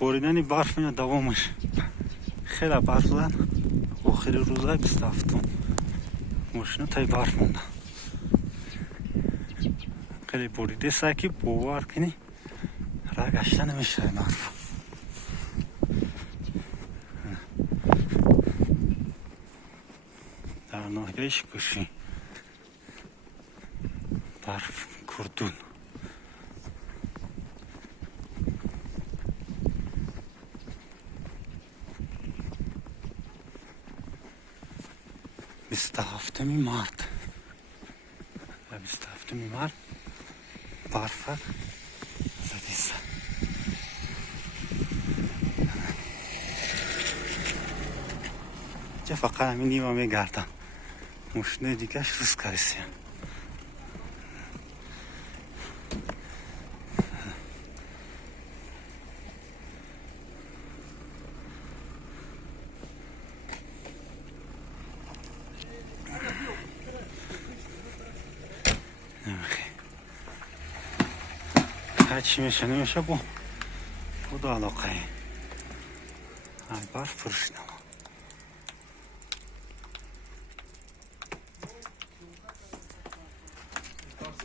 بریدن برف اینا دوامش خیلی برف زدن. آخر روزای 27 ماشینا تای برف موندن. خیلی بریده سعی باور کنی راه گشتن نمیشه این برف. در ناحیه شکوشی برف کردون. بیست هفتمی مارد برف زدیست. چه فقط همین نیمه میگردم مشنه دیگه روز کارسیم. هرچی میشه نمیشه با خدا علاقه ای های برف فروش نما.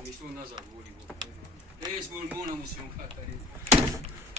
Nessuno sa voi. E smulmona musiamo fare.